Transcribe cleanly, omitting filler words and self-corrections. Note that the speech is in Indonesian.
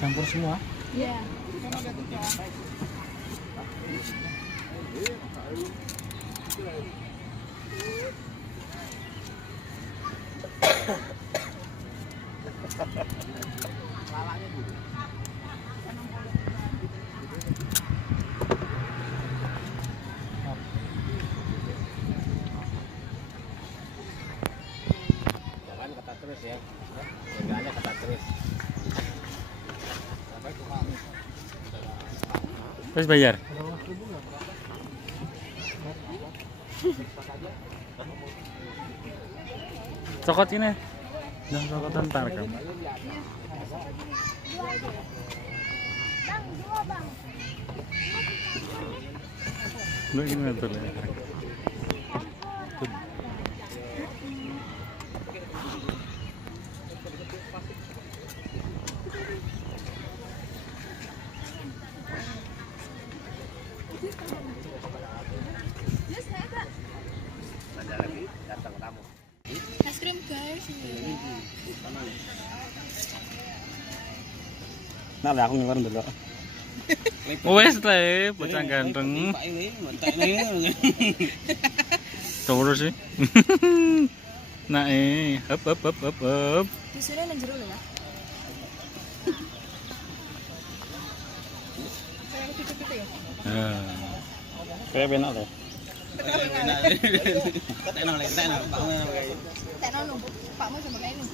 Campur semua. Iya. Jangan ketat terus ya. Jagaannya ketat terus. Terus bayar. Cokot ini. Dan cokotan ntar kan. Bang, dua bang. Lu gimana tuh? Ada lagi datang tamu. Es krim guys. Nah, aku ngeluarin dulu. Wes teh, bocah ganteng. Terus sih. Nah, up. Disuruh nang jero lho ya. Saya titik-titik ya. Kayak benar deh. Tekno numpuk, Pakmu sama kayak ini.